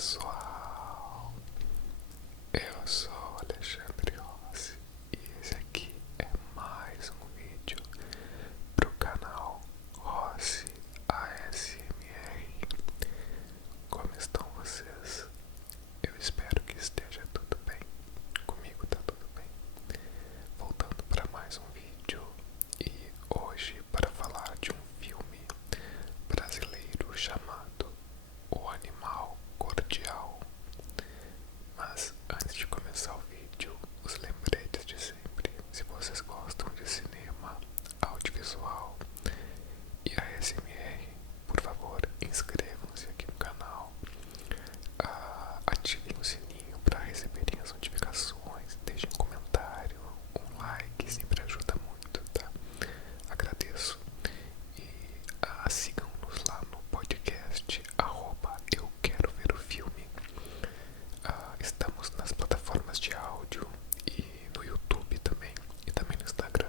pessoal, eu sou Alexandre Rossi e esse aqui é mais um vídeo pro canal Rossi ASMR. Como estão vocês? Eu espero que esteja tudo bem. Comigo tá tudo bem. Voltando para mais um vídeo e hoje para falar de um filme brasileiro chamado O Animal Cordial. Mas antes de começar o vídeo, os lembretes de sempre. Se vocês gostam de cinema, audiovisual e ASMR, por favor, inscrevam-se aqui no canal, ativem o sininho para receberem as notificações, deixem um comentário, um like, sempre ajuda muito, tá? Agradeço. E sigam-nos lá no podcast Eu Quero Ver o Filme. Estamos nas plataformas de áudio e no YouTube também, e também no Instagram.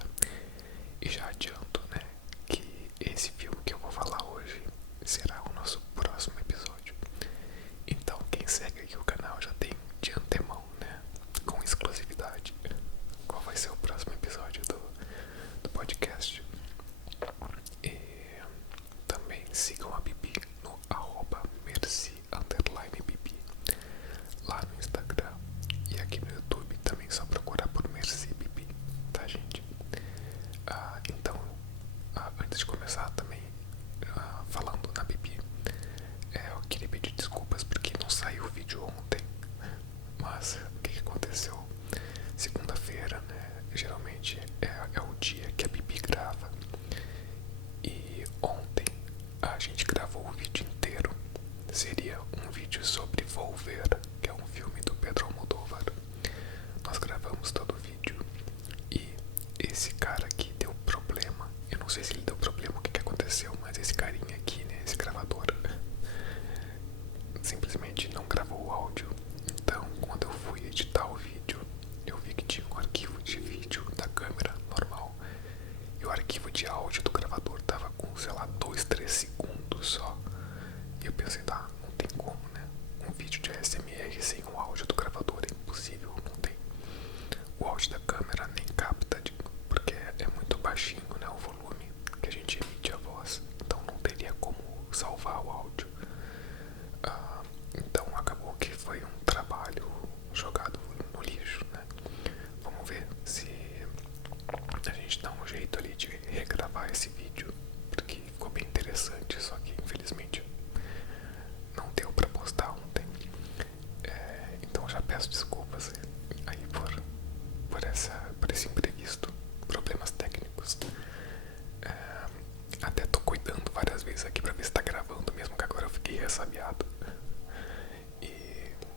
E já adianto, né, que esse filme que eu vou falar hoje será o nosso próximo episódio. Então quem segue aqui o canal já tem de antemão, né, com exclusividade, qual vai ser o próximo episódio do podcast. E também sigam a Bibi no @merci_bibi lá no Instagram e aqui no YouTube também, só procurar por Merci Bibi, tá, gente? Então, antes de começar também, falando na Bibi, eu queria pedir desculpas porque não saiu o vídeo ontem. Mas o que aconteceu? Segunda-feira, né? Geralmente é o dia que a Bibi grava. E ontem a gente gravou o vídeo inteiro. Seria um vídeo sobre Volver, que é um filme do Pedro Almodóvar. Nós gravamos todo o vídeo e esse cara aqui deu problema. Eu não sei se ele deu problema, o que aconteceu, mas esse carinha aqui, né, esse gravador, simplesmente não gravou o áudio. Então, quando eu fui editar o vídeo, eu vi que tinha um arquivo de vídeo da câmera normal e o arquivo de áudio do gravador tava com, sei lá, 2, 3 segundos só. E eu pensei, tá, não tem como, né? Um vídeo de ASMR sem o áudio do gravador é impossível, não tem. O áudio da câmera nem capta, porque é muito baixinho, né, o volume que a gente emite a voz. Então não teria como salvar o áudio. Então acabou que foi um trabalho jogado no lixo, né? Vamos ver se a gente dá um jeito ali de regravar esse vídeo, porque ficou bem interessante, só que infelizmente não deu pra postar ontem. Então já peço desculpas aí por esse imprevisto, problemas técnicos. Até tô cuidando várias vezes aqui pra ver se tá gravando, mesmo que agora eu fiquei ressabiado.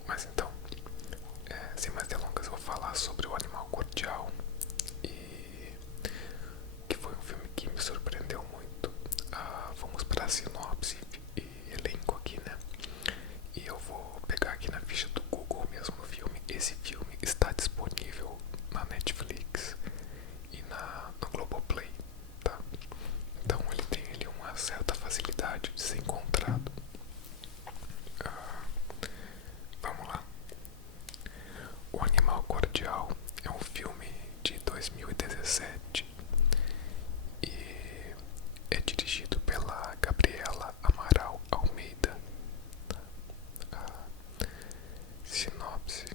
Mas então, sem mais delongas, eu vou falar sobre O Animal Cordial, e que foi um filme que me surpreendeu muito. Vamos para a sinopse e elenco aqui, né? E eu vou pegar aqui na ficha do Google mesmo no filme. Esse filme está disponível na Netflix e no Globoplay, tá? Então ele tem ali uma certa facilidade de ser encontrado. Vamos lá. O Animal Cordial é um filme de 2017 e é dirigido pela Gabriela Amaral Almeida. Sinopse: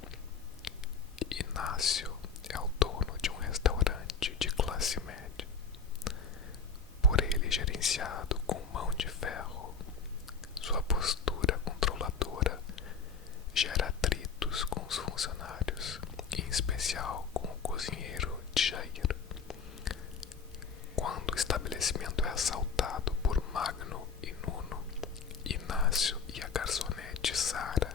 Inácio é o dono de um restaurante de classe média. Por ele gerenciado com mão de ferro, sua postura controladora gera atritos com os funcionários, em especial com o cozinheiro Jair. Quando o estabelecimento é assaltado por Magno e Nuno, Inácio e a garçonete Sara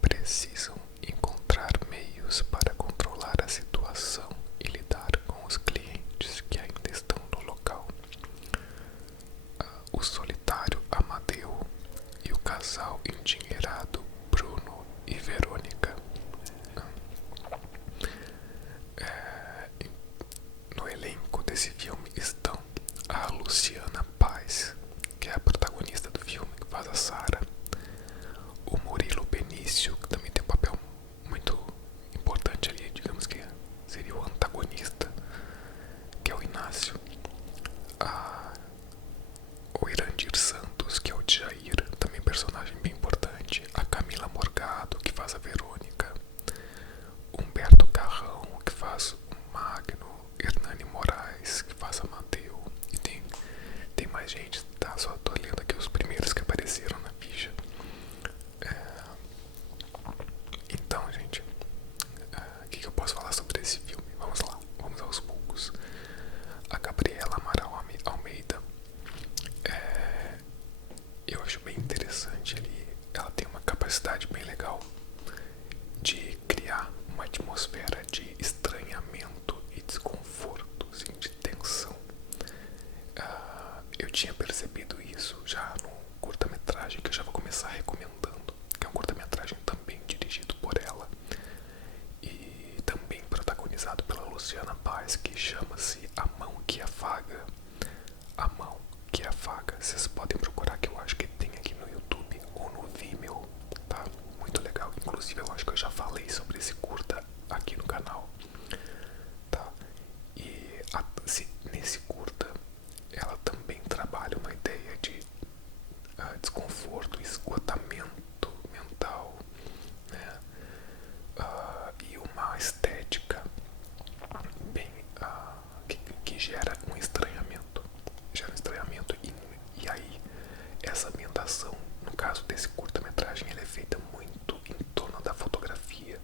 precisam encontrar meios para controlar a situação e lidar com os clientes que ainda estão no local. O solitário Amadeu e o casal endinheirado Bruno e Verônica. No elenco desse filme estão a Luciana Paz, que é a protagonista do filme, que faz a Sara, o Murilo tá? Só tô lendo aqui os primeiros que apareceram na ficha. Então, gente, o que eu posso falar sobre esse filme? Vamos lá, vamos aos poucos. A Gabriela Amaral Almeida, eu acho bem interessante. Ela tem uma capacidade bem legal de criar uma atmosfera de estranhamento e desconforto, assim, de tensão. Eu tinha percebido isso já no curta-metragem, que eu já vou começar recomendando, que é um curta-metragem também dirigido por ela e também protagonizado pela Luciana Paz, que chama-se A Mão que Afaga. A Mão que Afaga. Vocês podem procurar, que eu acho que tem aqui no YouTube ou no Vimeo, tá? Muito legal. Inclusive eu acho que eu já falei sobre esse curta aqui no canal, tá? E nesse curta ela também trabalha uma ideia de desconforto, esgotamento mental, né? E uma estética bem que gera um estranhamento, e aí essa ambientação, no caso desse curta-metragem, ela é feita muito em torno da fotografia,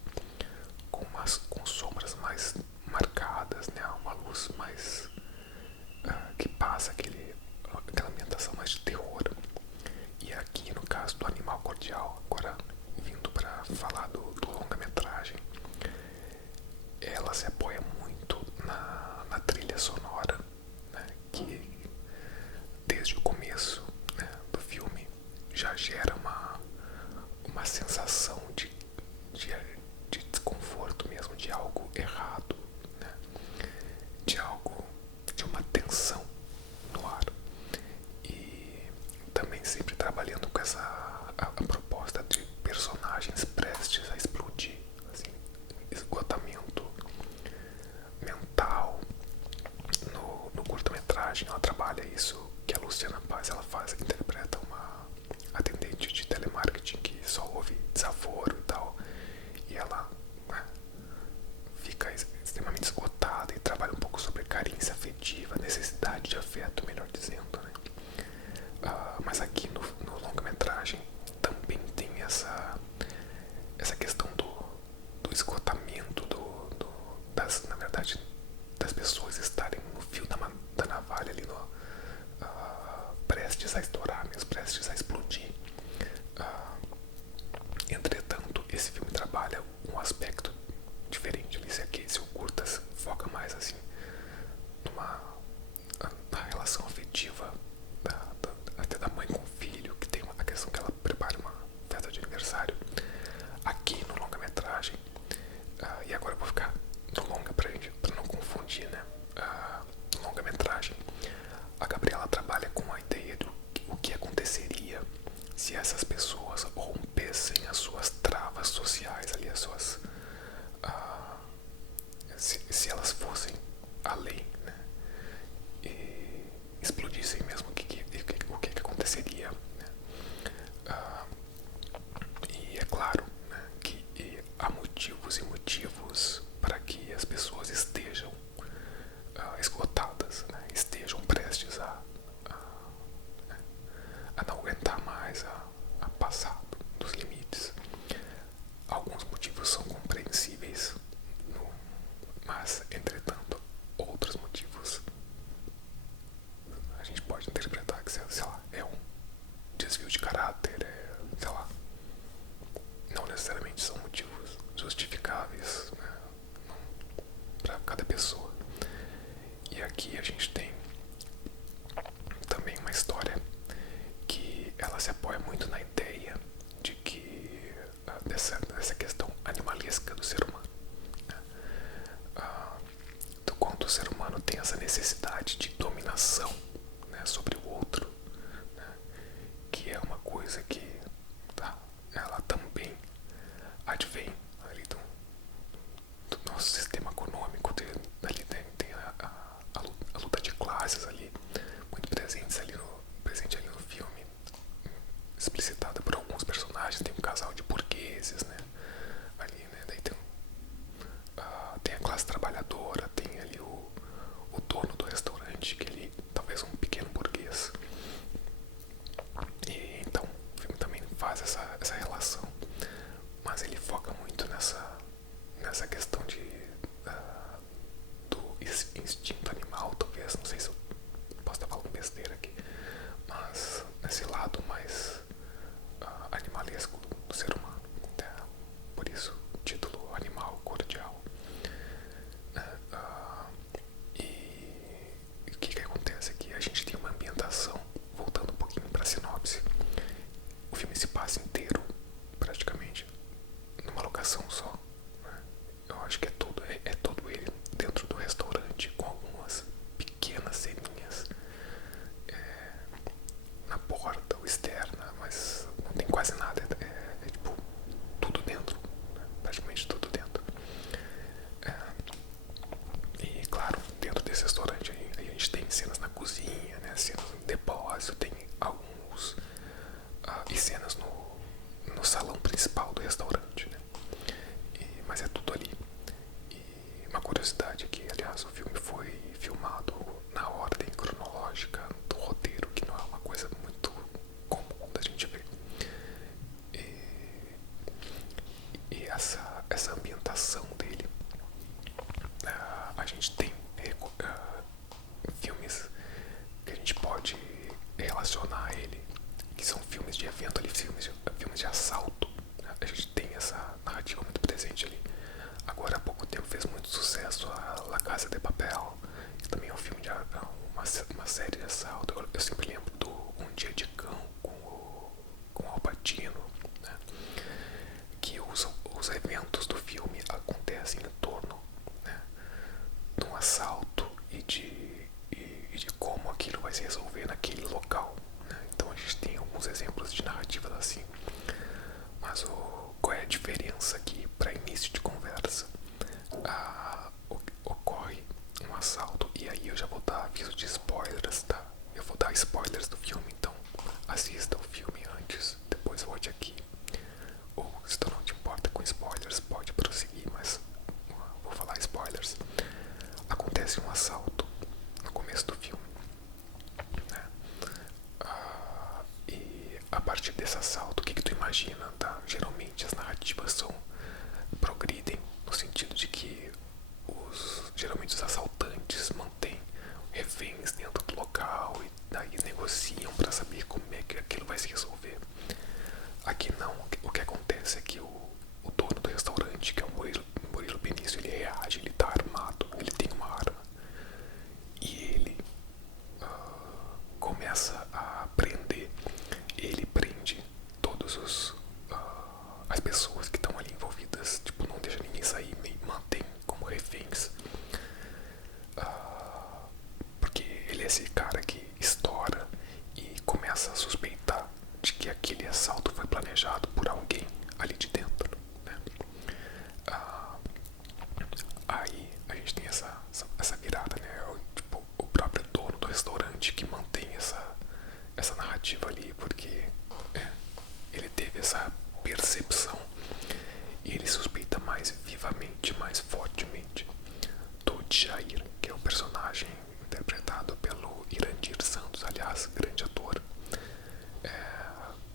com sombras mais marcadas, né? Uma luz mais que passa aquela ambientação mais de terror. E aqui no caso do Animal Cordial, agora vindo para falar do longa-metragem, ela se apoia muito na trilha sonora, né, que desde o começo, né, do filme já gera uma sensação de desconforto mesmo, de algo errado, né, de uma tensão no ar. E também sempre trabalhando com a proposta de personagens prestes a explodir, assim, esgotamento mental. No curta-metragem ela trabalha isso que a Luciana Paz ela interpreta uma atendente de telemarketing que só ouve desaforo e tal, e ela, né, fica extremamente esgotada e trabalha um pouco sobre carência afetiva, necessidade de afeto, melhor dizendo, né? Mas aqui no longa-metragem também tem essa questão do esgotamento, na verdade, das pessoas estarem no fio da navalha ali, prestes a estourar mesmo, prestes a explodir. Entretanto, esse filme trabalha um aspecto diferente. Esse o curta foca mais assim na relação afetiva até da mãe com o filho, que tem a questão que ela prepara uma festa de aniversário. Aqui no longa-metragem, e agora eu vou ficar no longa pra não confundir, né? No longa-metragem, a Gabriela trabalha com a ideia do o que aconteceria se essas pessoas rompessem as suas travas sociais ali, se elas fossem além, né? E explodissem mesmo, o que aconteceria, né? E é claro, né, que há motivos e motivos para que as pessoas estejam esgotadas, né, estejam prestes a não aguentar mais, a passar dos limites. Alguns motivos são compreensíveis, mas, entretanto, outros motivos a gente pode interpretar que, sei lá, é um desvio de caráter, sei lá, não necessariamente são motivos justificáveis, né, para cada pessoa. E aqui a gente tem também uma história que ela se apoia muito na ideia cenas no salão principal do restaurante, né? Mas é tudo ali. E uma curiosidade aqui, aliás, o filme foi filmado na ordem cronológica do roteiro, que não é uma coisa muito comum da gente ver. E essa ambientação dele, a gente tem filmes que a gente pode relacionar a ele, que são filmes de evento ali, filmes de assalto, né? A gente tem essa narrativa muito presente ali. Agora há pouco tempo fez muito sucesso a La Casa de Papel, que também é um filme de uma série de assalto. Eu sempre lembro do Um Dia de Cão com Al Pacino, né? Que os eventos do filme acontecem em torno, né, de um assalto e de como aquilo vai se resolver naquele local, né? Então a gente tem alguns exemplos de narrativas assim. Mas qual é a diferença aqui para início de conversa? Ocorre um assalto, e aí eu já vou dar aviso de spoilers, tá? Eu vou dar spoilers do filme, então assista o filme antes, depois volte aqui. Ou se tu não te importa com spoilers, pode prosseguir, mas vou falar spoilers. Acontece um assalto no começo do filme, né? E a partir desse assalto, o que tu imagina, tá? Geralmente as narrativas progridem no sentido de que geralmente os assaltantes mantêm reféns dentro do local e daí negociam para saber como é que aquilo vai se resolver. Aqui não, o que acontece é que o dono do restaurante, que é o Murilo Benício, ele reage, ele tá armado, ele tem uma arma. E ele começa a prender, ele prende todos as pessoas que estão ali envolvidas, tipo, não deixa ninguém sair, mantém como reféns. Porque ele é esse cara que estoura e começa a suspeitar de que aquele assalto foi planejado por alguém ali de dentro, né? Aí a gente tem essa virada, né? Tipo, o próprio dono do restaurante que mantém essa narrativa ali, porque ele teve essa percepção e ele suspeita mais vivamente, mais fortemente do Jair, que é o personagem interpretado pelo Irandir Santos, aliás, grande ator.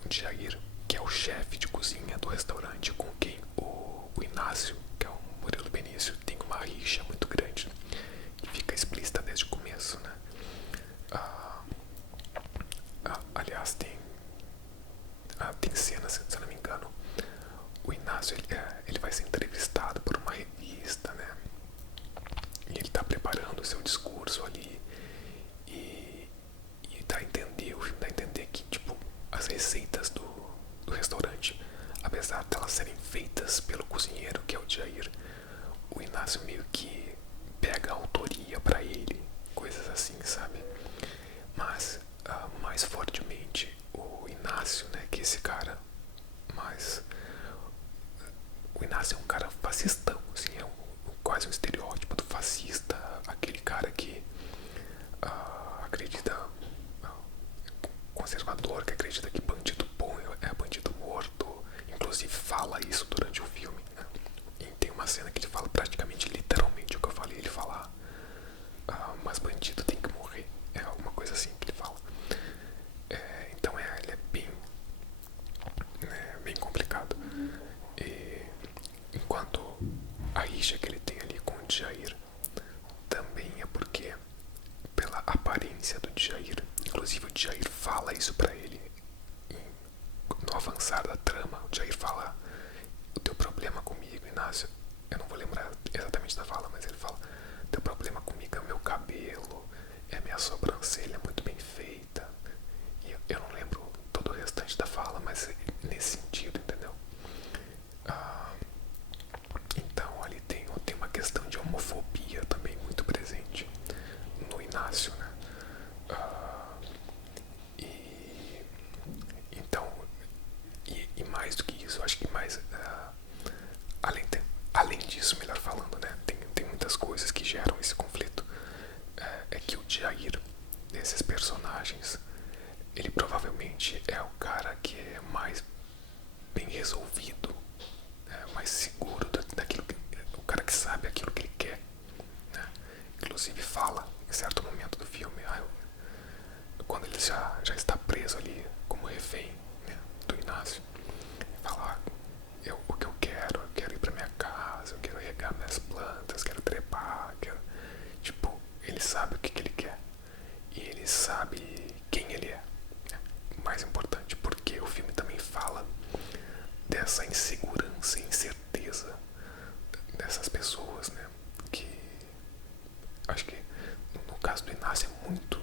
O Jair, que é o chefe de cozinha do restaurante, com quem o Inácio, que é o Murilo Benício, tem uma rixa muito grande, que fica explícita desde o começo, né? Aliás, tem cenas, se eu não me engano, o Inácio ele vai ser entrevistado por uma revista, né? E ele tá preparando o seu discurso ali e dá a entender, o filme dá a entender que, tipo, as receitas do restaurante, apesar de elas serem feitas pelo cozinheiro, que é o Jair, o Inácio meio que pega a autoria pra ele, coisas assim, sabe? Mas mais fortemente o Inácio, né, que é esse cara, mas o Inácio é um cara fascistão, assim, quase um estereótipo do fascista, aquele cara que acredita, conservador, que acredita que bandido bom é bandido morto, inclusive fala isso durante o filme, né? E tem uma cena que ele fala praticamente literalmente o que eu falei, ele fala mas bandido tem que morrer, é alguma coisa assim que ele fala. Então ele é bem complicado. E enquanto a rixa que ele tem ali com o Jair também é porque, pela aparência do Jair, inclusive o Jair fala isso pra ele no avançar da trama. O Jair fala: o teu problema comigo, Inácio, eu não vou lembrar exatamente da fala, mas ele fala: teu problema comigo é o meu cabelo, é a minha sobrancelha muito bem feita. E eu não lembro todo o restante da fala, mas nesse sentido, entendeu? Então ali tem uma questão de homofobia também muito presente no Inácio, né? Então, e mais do que isso, acho que mais além disso, melhor falando, né, tem muitas coisas que geram esse conflito. É que o Jair, desses personagens, ele provavelmente geralmente é o cara que é mais bem resolvido, né? Mais seguro daquilo que, o cara que sabe aquilo que ele quer, né? Inclusive fala em certo momento do filme, quando ele já está preso ali como refém, né, do Inácio, fala: o que eu quero ir pra minha casa, eu quero regar minhas plantas, quero trepar, quero... Tipo, ele sabe o que ele quer e ele sabe quem ele é, né? Mais importante, porque o filme também fala dessa insegurança e incerteza dessas pessoas, né? Que acho que no caso do Inácio é muito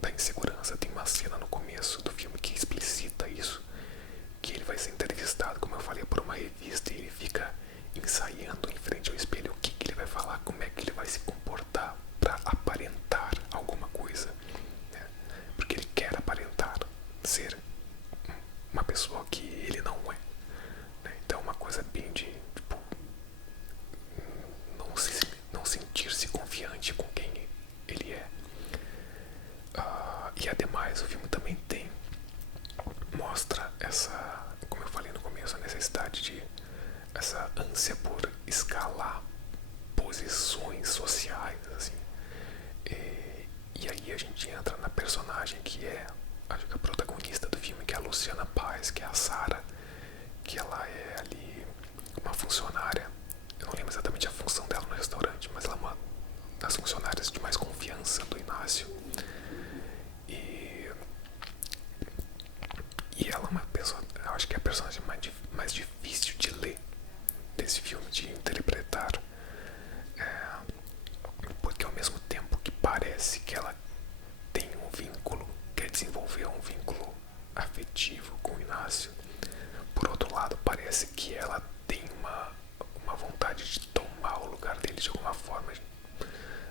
da insegurança. Tem uma cena no começo do filme que explicita isso, que ele vai ser entrevistado, como eu falei, por uma revista, e ele fica ensaiando em frente ao espelho o que ele vai falar, como é que ele vai se comportar para aparentar alguma coisa, né? Porque ele quer aparentar ser uma pessoa que ele não é, né? Então é uma coisa bem de tipo, não sentir-se confiante com quem ele é. E ademais o filme também mostra essa, como eu falei no começo, a necessidade de, essa ânsia por escalar posições sociais, assim. E aí a gente entra na personagem que é, acho que a protagonista do filme, que é a Luciana Paz, que é a Sarah, que ela é ali uma funcionária. Eu não lembro exatamente a função dela no restaurante, mas ela é uma das funcionárias de mais confiança do Inácio. E ela é uma pessoa, eu acho que é a personagem mais difícil de ler desse filme, de interpretar. Porque ao mesmo tempo que parece que ela tem um vínculo, quer desenvolver um vínculo afetivo com o Inácio, por outro lado parece que ela tem uma vontade de tomar o lugar dele de alguma forma,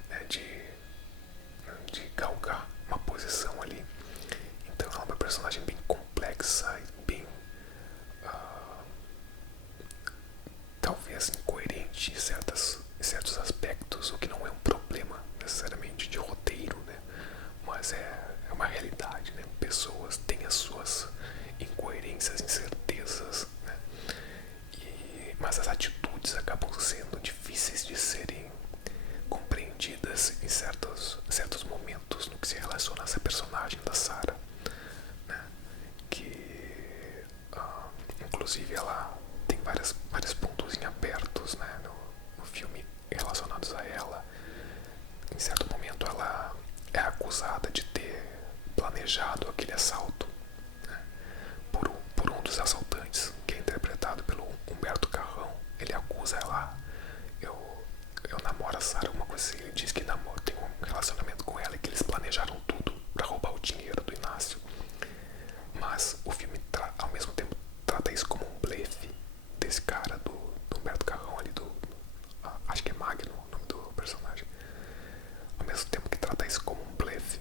né, de galgar uma posição ali. Então ela é uma personagem bem complexa e bem talvez incoerente em certos aspectos, o que não é um problema necessariamente de roteiro, né? Mas é uma realidade, né? Pessoas têm as suas incoerências, incertezas, né? Mas as atitudes acabam sendo difíceis de serem compreendidas em certos momentos no que se relaciona a essa personagem da Sarah, né? Que inclusive ela tem vários pontos em abertos, né, no filme relacionados a ela. Em certo momento ela é acusada de ter planejado aquele assalto, né, por um dos assaltantes, que é interpretado pelo Humberto Carrão. Ele acusa ela: eu namoro a Sarah, alguma coisa assim. Ele diz que tem um relacionamento com ela e que eles planejaram tudo para roubar o dinheiro do Inácio. Mas o filme ao mesmo tempo trata isso como um blefe desse cara, do Humberto Carrão ali, acho que é Magno o nome do personagem. Ao mesmo tempo que trata isso como um blefe,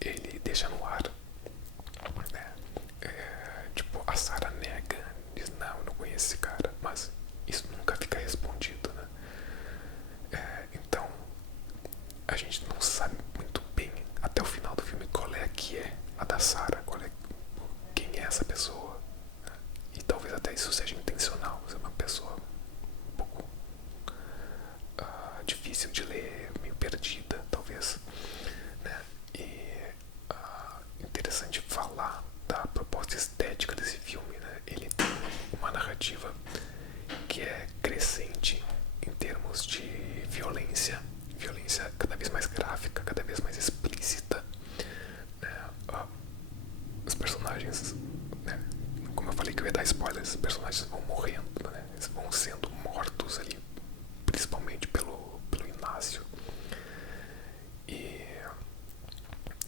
ele deixa no ar, né? Tipo, a Sarah nega, diz: não, eu não conheço esse cara, mas isso nunca fica respondido, né? Então a gente não sabe muito bem até o final do filme qual é que é a da Sarah, quem é essa pessoa, né? E talvez até isso seja intencional, ser uma pessoa um pouco difícil de ler, meio perdida, talvez, né? E interessante falar da proposta estética desse filme, né? Ele tem uma narrativa que é crescente em termos de violência cada vez mais gráfica, cada vez mais explícita, né? Os personagens, né? Como eu falei que eu ia dar spoilers, os personagens vão morrendo, né? Eles vão sendo mortos ali, principalmente pelo Inácio. E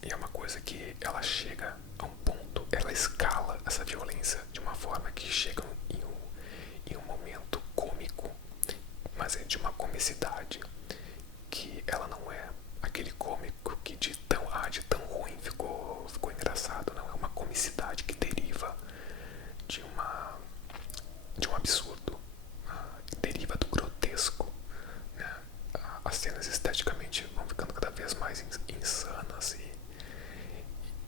é uma coisa que ela chega a um ponto, ela escala essa violência de uma forma que chega em um momento cômico, mas é de uma comicidade que ela não é aquele cômico que de tão ruim ficou engraçado. Não, é uma comicidade que deriva de um absurdo, deriva do grotesco, né? As cenas esteticamente vão ficando cada vez mais insanas,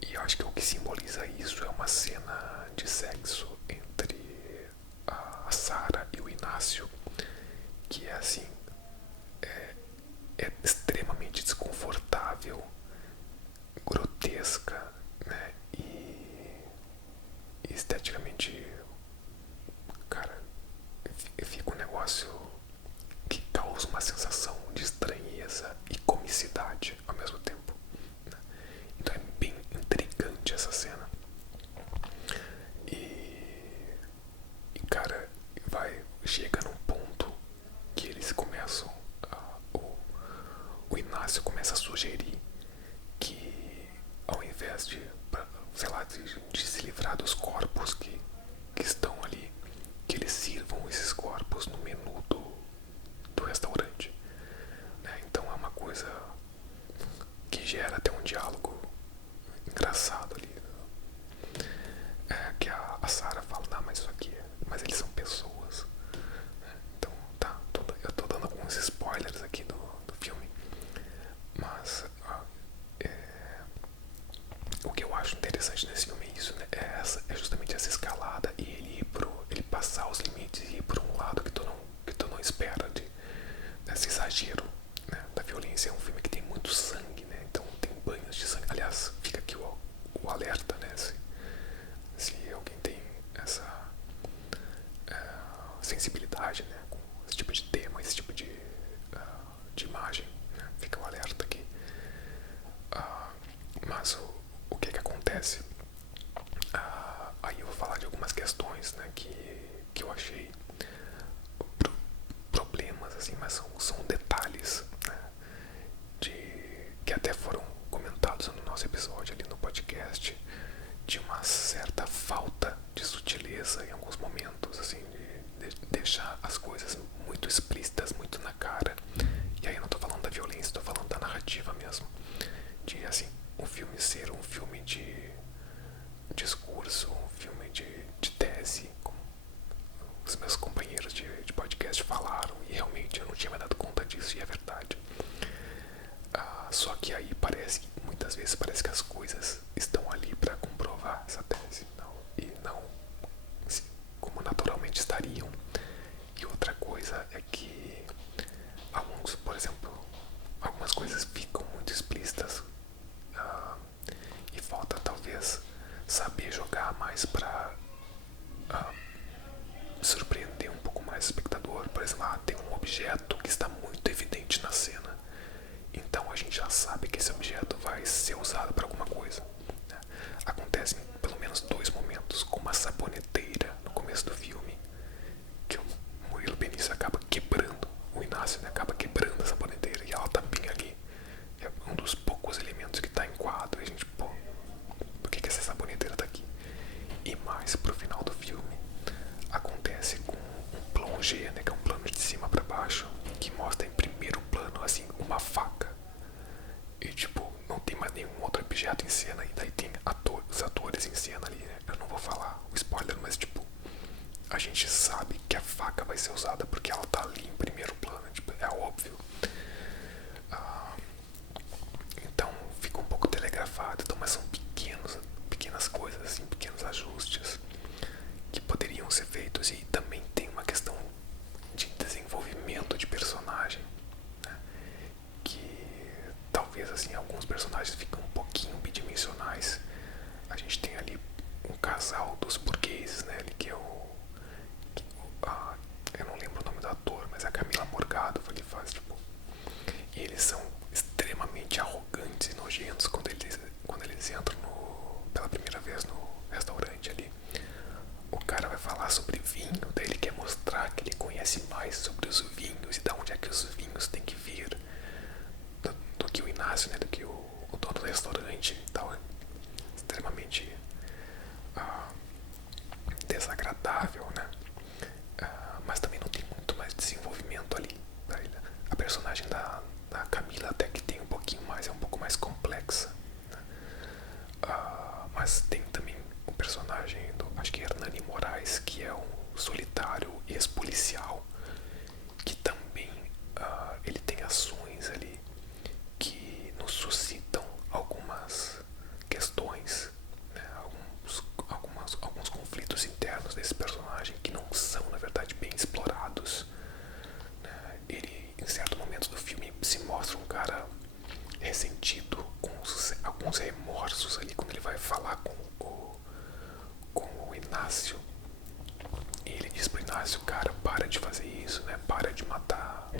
e eu acho que o que simboliza isso é uma cena de sexo entre a Sarah e o Inácio, que é assim, é extremamente desconfortável, grotesca, né? E esteticamente, cara, fica um negócio que causa uma sensação de estranheza e comicidade ao mesmo tempo, né? Então é bem intrigante essa cena. E cara, chega num ponto que eles começam, o Inácio começa a sugerir que ao invés de, sei lá, de se livrar dos corpos que estão ali, que eles sirvam esses corpos no menu do restaurante, né? Então é uma coisa que gera até um diálogo engraçado ali, que a Sarah fala, não, mas isso aqui mas eles são pessoas, né? Então tá, eu tô dando alguns spoilers aqui do filme, mas o que eu acho interessante nesse filme é isso, né? É justamente essa escalada e ele passar os limites e ir por um lado que tu não espera, desse exagero, né, da violência. É um filme que tem muito sangue, né? Então tem banhos de sangue. Aliás, fica aqui o alerta, né? Se alguém tem essa sensibilidade, né, com esse tipo de tema, esse tipo de imagem, né? Fica o alerta aqui. Mas o que acontece? Aí eu vou falar de algumas questões, né, que eu achei problemas, assim, mas são detalhes, né, que até foram comentados no nosso episódio ali no podcast, de uma certa falta de sutileza em alguns momentos, assim, de deixar as coisas muito explícitas, muito na cara. E aí eu não tô falando da violência, tô falando da narrativa mesmo, de, assim, um filme ser um filme de discurso, um filme de tese, como os meus companheiros de podcast falaram, e realmente eu não tinha me dado conta disso, e é verdade. Só que aí muitas vezes parece que as coisas estão ali para comprovar essa tese, e não como naturalmente estariam. E outra coisa é que por exemplo, algumas coisas ficam muito explícitas, e falta talvez saber jogar mais para surpreender um pouco mais o espectador. Por exemplo, tem um objeto que está muito evidente na cena, então a gente já sabe que esse objeto vai ser usado para alguma coisa, né? Acontecem pelo menos dois momentos, com uma saboneteira no começo do filme, que o Murilo Benício acaba quebrando, o Inácio, né, acaba quebrando a saboneteira e ela tá bem ali. É um dos poucos elementos que tá em quadro, e a gente, pô, por que essa saboneteira tá aqui? E mais pro final do filme acontece com um plongé, né, que é um plano de cima para baixo, que mostra em primeiro plano assim uma faca, e tipo não tem mais nenhum outro objeto em cena, e daí tem os atores em cena ali, né? Eu não vou falar o spoiler, mas tipo a gente sabe que a faca vai ser usada porque ela tá ali em primeiro plano, tipo, é óbvio. Então fica um pouco telegrafado, então, mas são pequenas coisas, assim, pequenos ajustes que poderiam ser feitos. E também tem uma questão de desenvolvimento de personagem, né, que talvez assim alguns personagens ficam um pouquinho bidimensionais. A gente tem ali um casal dos burgueses, né, ali, que é eu não lembro o nome do ator, mas é a Camila Morgado que faz, tipo, e eles são extremamente arrogantes e nojentos quando eles entram pela primeira vez no restaurante ali. O cara vai falar sobre vinho, daí ele quer mostrar que ele conhece mais sobre os vinhos e de onde é que os vinhos têm que vir do que o Inácio, né, do que o dono do restaurante e tal. É extremamente desagradável, né? Mas também não tem muito mais desenvolvimento ali. A personagem da Camila até que tem um pouquinho mais, é um pouco mais complexa, né? Mas tem também o personagem acho que é Hernani Moraes, que é um solitário ex-policial, que também ele tem ações ali que nos suscitam algumas questões, né? desse personagem que não são, na verdade, bem explorados, né? Ele, em certo momento do filme, se mostra um cara ressentido, com alguns remorsos ali, quando ele vai falar com o Inácio. E ele diz pro Inácio: cara, para de fazer isso, né? Para de matar.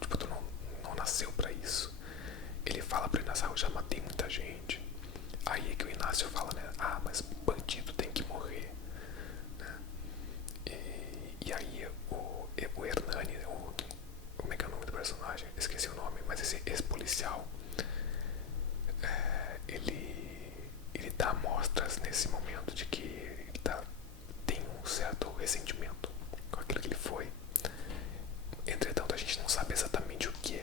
Tipo, tu não nasceu pra isso. Ele fala pro Inácio: eu já matei muita gente. Aí é que o Inácio fala, né? Mas bandido tem que morrer, né? E aí o Hernani, como é que é o nome do personagem? Esqueci o nome, mas esse ex-policial, ele dá amostras nesse momento de que ele tem um certo ressentimento com aquilo que ele foi. Entretanto, a gente não sabe exatamente o que,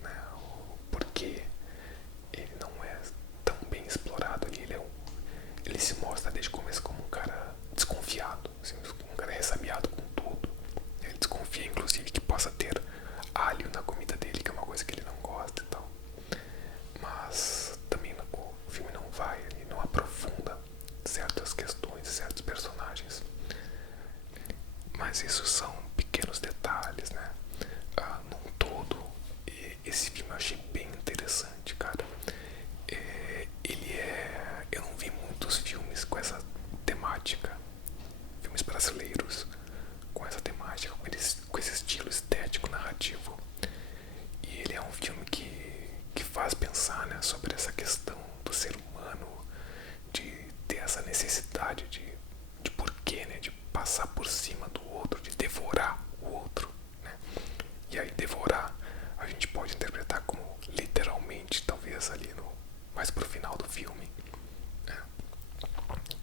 né? O porquê ele não é tão bem explorado ali. Ele se mostra desde o começo como um cara desconfiado, assim, um cara ressabiado com tudo. Ele desconfia, inclusive, que possa ter alho na comida dele, que é uma coisa que ele não gosta e tal. Mas também o filme não vai, ele não aprofunda certas questões, certos personagens. Mas isso são pequenos detalhes, né? Num todo, esse filme eu achei bem interessante, cara. Eu não vi muitos filmes com essa temática, filmes brasileiros com essa temática, com esse estilo estético narrativo. E ele é um filme que faz pensar, né, sobre essa questão do ser humano, de ter essa necessidade de porquê, né, de passar por cima do outro, de devorar o outro, né? E aí devorar a gente pode interpretar como literalmente, talvez ali mais pro final do filme, né,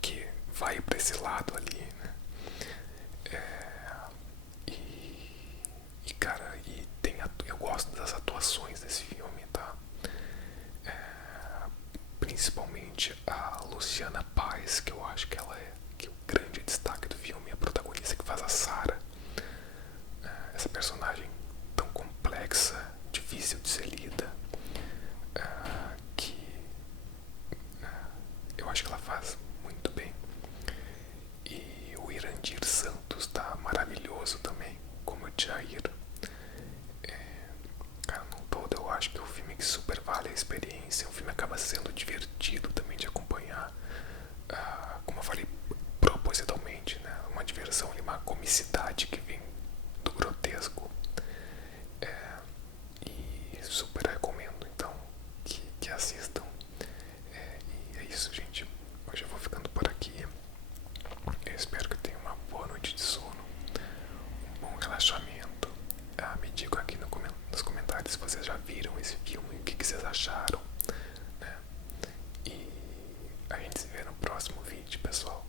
que vai para esse lado ali, né? E cara, eu gosto das atuações desse filme, tá? Principalmente a Luciana Paz, que eu acho que ela é o grande destaque do filme, a protagonista que faz a Sarah. Essa personagem tão complexa, difícil de ser lida, que eu acho que ela faz muito bem. E o Irandir Santos tá maravilhoso também, como o Jair. Cara, no todo eu acho que o filme que super vale a experiência. O filme acaba sendo divertido também de acompanhar. Como eu falei, propositalmente, né? Uma diversão e uma comicidade que vem do grotesco. E super recomendo, então, que assistam. E é isso, gente. Hoje eu vou ficando por aqui. Eu espero que tenham uma boa noite de sono, um bom relaxamento. Me digam aqui nos comentários se vocês já viram esse filme, o que vocês acharam, né? E a gente se vê no próximo vídeo, pessoal.